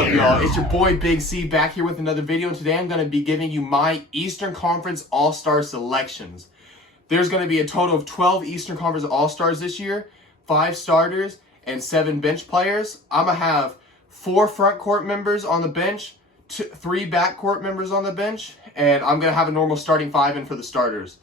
up, y'all? It's your boy Big C back here with another video, and today I'm going to be giving you my Eastern Conference All-Star selections. There's going to be a total of 12 Eastern Conference All-Stars this year, 5 starters, and 7 bench players. I'm going to have 4 front court members on the bench, 3 back court members on the bench, and I'm going to have a normal starting 5 in for the starters.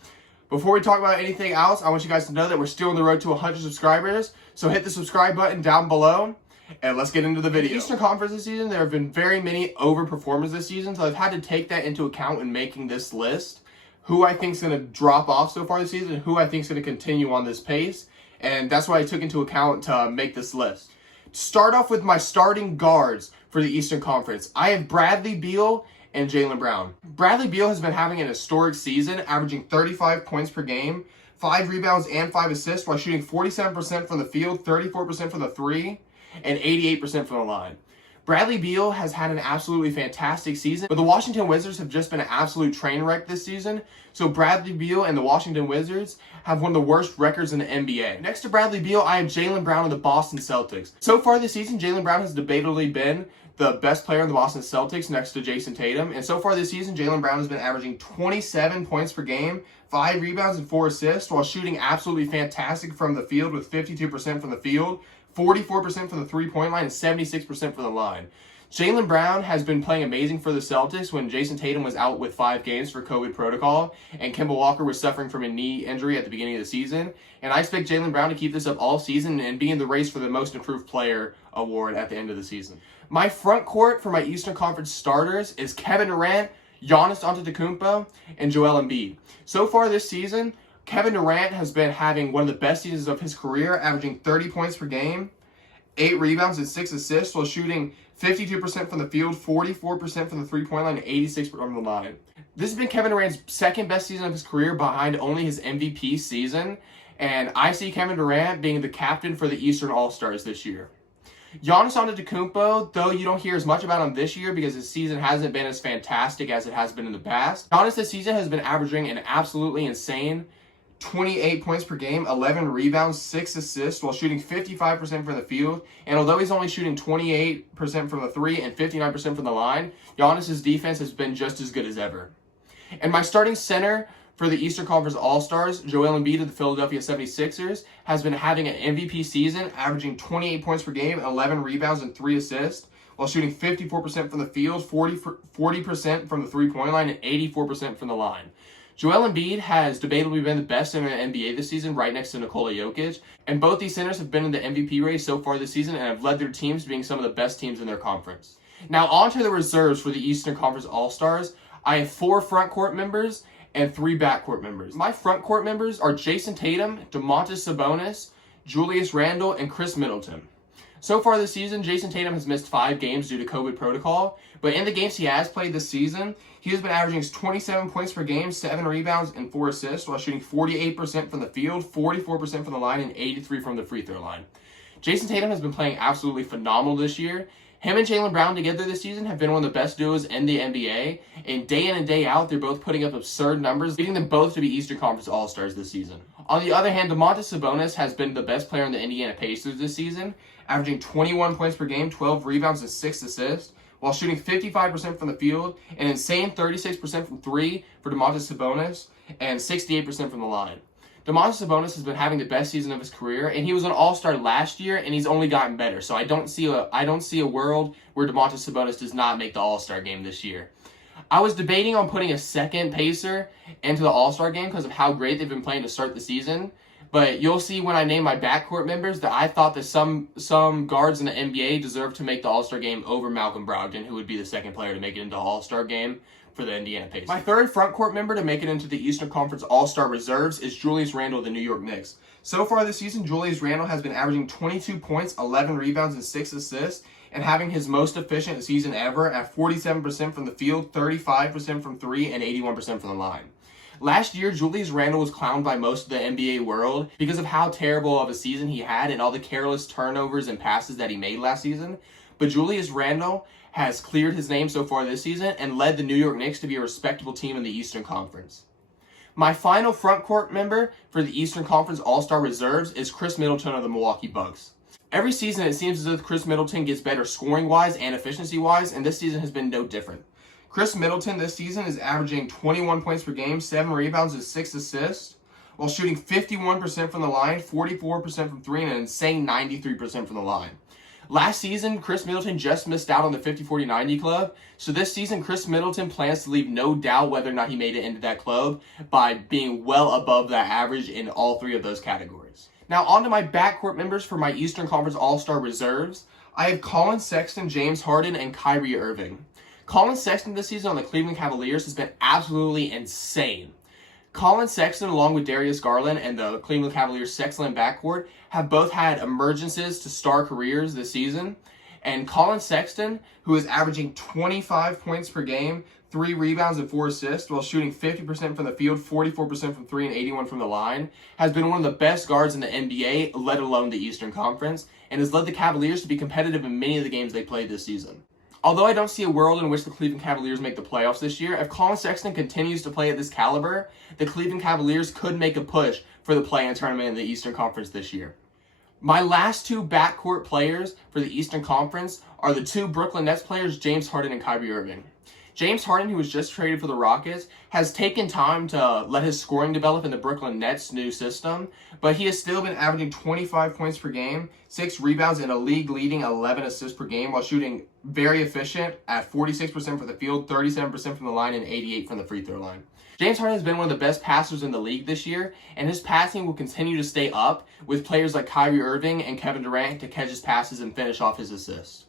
Before we talk about anything else, I want you guys to know that we're still on the road to 100 subscribers, so hit the subscribe button down below. And let's get into the video. Eastern Conference this season, there have been very many overperformers this season, so I've had to take that into account when making this list. Who I think is going to drop off so far this season, and who I think is going to continue on this pace. And that's what I took into account to make this list. To start off with my starting guards for the Eastern Conference, I have Bradley Beal and Jaylen Brown. Bradley Beal has been having an historic season, averaging 35 points per game, 5 rebounds and 5 assists, while shooting 47% from the field, 34% from the 3, and 88% from the line. Bradley Beal has had an absolutely fantastic season, but the Washington Wizards have just been an absolute train wreck this season. So Bradley Beal and the Washington Wizards have one of the worst records in the NBA. Next to Bradley Beal, I have Jaylen Brown of the Boston Celtics. So far this season, Jaylen Brown has debatably been the best player in the Boston Celtics next to Jason Tatum. And so far this season, Jaylen Brown has been averaging 27 points per game, 5 rebounds and 4 assists, while shooting absolutely fantastic from the field with 52% from the field, 44% from the three-point line, and 76% from the line. Jaylen Brown has been playing amazing for the Celtics when Jason Tatum was out with 5 games for COVID protocol, and Kemba Walker was suffering from a knee injury at the beginning of the season. And I expect Jaylen Brown to keep this up all season and be in the race for the Most Improved Player award at the end of the season. My front court for my Eastern Conference starters is Kevin Durant, Giannis Antetokounmpo, and Joel Embiid. So far this season, Kevin Durant has been having one of the best seasons of his career, averaging 30 points per game, 8 rebounds and 6 assists, while shooting 52% from the field, 44% from the three-point line, and 86% from the line. This has been Kevin Durant's second best season of his career, behind only his MVP season, and I see Kevin Durant being the captain for the Eastern All-Stars this year. Giannis Antetokounmpo, though you don't hear as much about him this year because his season hasn't been as fantastic as it has been in the past. Giannis this season has been averaging an absolutely insane 28 points per game, 11 rebounds, 6 assists, while shooting 55% from the field. And although he's only shooting 28% from the 3 and 59% from the line, Giannis's defense has been just as good as ever. And my starting center for the Eastern Conference All-Stars, Joel Embiid of the Philadelphia 76ers, has been having an MVP season, averaging 28 points per game, 11 rebounds, and 3 assists, while shooting 54% from the field, 40% from the three-point line, and 84% from the line. Joel Embiid has debatably been the best center in the NBA this season, right next to Nikola Jokic, and both these centers have been in the MVP race so far this season and have led their teams being some of the best teams in their conference. Now on to the reserves for the Eastern Conference All-Stars. I have 4 front court members and 3 back court members. My front court members are Jason Tatum, Domantas Sabonis, Julius Randle, and Chris Middleton. So far this season, Jason Tatum has missed 5 games due to COVID protocol, but in the games he has played this season, he has been averaging 27 points per game, 7 rebounds, and 4 assists, while shooting 48% from the field, 44% from the line, and 83% from the free throw line. Jason Tatum has been playing absolutely phenomenal this year. Him and Jaylen Brown together this season have been one of the best duos in the NBA, and day in and day out, they're both putting up absurd numbers, leading them both to be Eastern Conference All-Stars this season. On the other hand, Domantas Sabonis has been the best player in the Indiana Pacers this season, averaging 21 points per game, 12 rebounds, and 6 assists, while shooting 55% from the field, an insane 36% from 3 for Domantas Sabonis, and 68% from the line. Domantas Sabonis has been having the best season of his career, and he was an All-Star last year, and he's only gotten better. So I don't see a world where Domantas Sabonis does not make the All-Star game this year. I was debating on putting a second Pacer into the All-Star game because of how great they've been playing to start the season. But you'll see when I name my backcourt members that I thought that some guards in the NBA deserve to make the All-Star game over Malcolm Brogdon, who would be the second player to make it into the All-Star game for the Indiana Pacers. My third front court member to make it into the Eastern Conference All-Star reserves is Julius Randle of the New York Knicks. So far this season, Julius Randle has been averaging 22 points, 11 rebounds, and 6 assists, and having his most efficient season ever at 47% from the field, 35% from 3, and 81% from the line. Last year, Julius Randle was clowned by most of the NBA world because of how terrible of a season he had and all the careless turnovers and passes that he made last season. But Julius Randle has cleared his name so far this season and led the New York Knicks to be a respectable team in the Eastern Conference. My final front court member for the Eastern Conference All-Star reserves is Chris Middleton of the Milwaukee Bucks. Every season, it seems as if Chris Middleton gets better scoring-wise and efficiency-wise, and this season has been no different. Chris Middleton this season is averaging 21 points per game, 7 rebounds, and 6 assists, while shooting 51% from the line, 44% from 3, and an insane 93% from the line. Last season, Chris Middleton just missed out on the 50-40-90 club, so this season, Chris Middleton plans to leave no doubt whether or not he made it into that club by being well above that average in all 3 of those categories. Now, on to my backcourt members for my Eastern Conference All-Star reserves. I have Colin Sexton, James Harden, and Kyrie Irving. Colin Sexton this season on the Cleveland Cavaliers has been absolutely insane. Colin Sexton, along with Darius Garland and the Cleveland Cavaliers' excellent backcourt, have both had emergences to star careers this season. And Colin Sexton, who is averaging 25 points per game, 3 rebounds and 4 assists, while shooting 50% from the field, 44% from 3, and 81 from the line, has been one of the best guards in the NBA, let alone the Eastern Conference, and has led the Cavaliers to be competitive in many of the games they played this season. Although I don't see a world in which the Cleveland Cavaliers make the playoffs this year, if Colin Sexton continues to play at this caliber, the Cleveland Cavaliers could make a push for the play-in tournament in the Eastern Conference this year. My last 2 backcourt players for the Eastern Conference are the 2 Brooklyn Nets players, James Harden and Kyrie Irving. James Harden, who was just traded for the Rockets, has taken time to let his scoring develop in the Brooklyn Nets' new system, but he has still been averaging 25 points per game, 6 rebounds, and a league-leading 11 assists per game, while shooting very efficient at 46% from the field, 37% from the line, and 88% from the free throw line. James Harden has been one of the best passers in the league this year, and his passing will continue to stay up with players like Kyrie Irving and Kevin Durant to catch his passes and finish off his assists.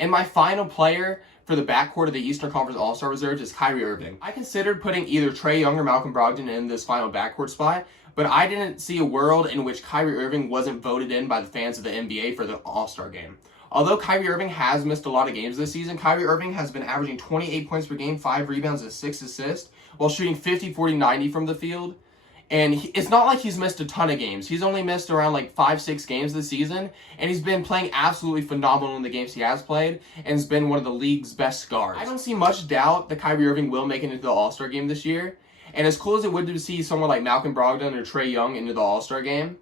And my final player for the backcourt of the Eastern Conference All-Star reserves is Kyrie Irving. I considered putting either Trae Young or Malcolm Brogdon in this final backcourt spot, but I didn't see a world in which Kyrie Irving wasn't voted in by the fans of the NBA for the All-Star game. Although Kyrie Irving has missed a lot of games this season, Kyrie Irving has been averaging 28 points per game, 5 rebounds, and 6 assists, while shooting 50-40-90 from the field. And it's not like he's missed a ton of games. He's only missed around like 5-6 games this season, and he's been playing absolutely phenomenal in the games he has played, and has been one of the league's best guards. I don't see much doubt that Kyrie Irving will make it into the All-Star game this year, and as cool as it would be to see someone like Malcolm Brogdon or Trae Young into the All-Star game,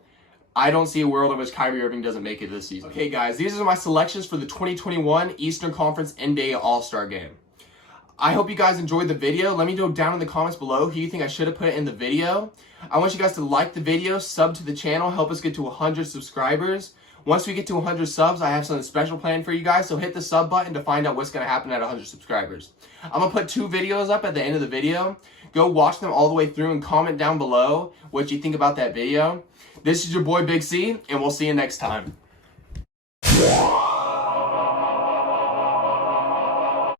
I don't see a world in which Kyrie Irving doesn't make it this season. Okay guys, these are my selections for the 2021 Eastern Conference NBA All-Star game. I hope you guys enjoyed the video. Let me know down in the comments below who you think I should have put in the video. I want you guys to like the video, sub to the channel, help us get to 100 subscribers. Once we get to 100 subs, I have something special planned for you guys, so hit the sub button to find out what's going to happen at 100 subscribers. I'm going to put 2 videos up at the end of the video. Go watch them all the way through and comment down below what you think about that video. This is your boy Big C, and we'll see you next time.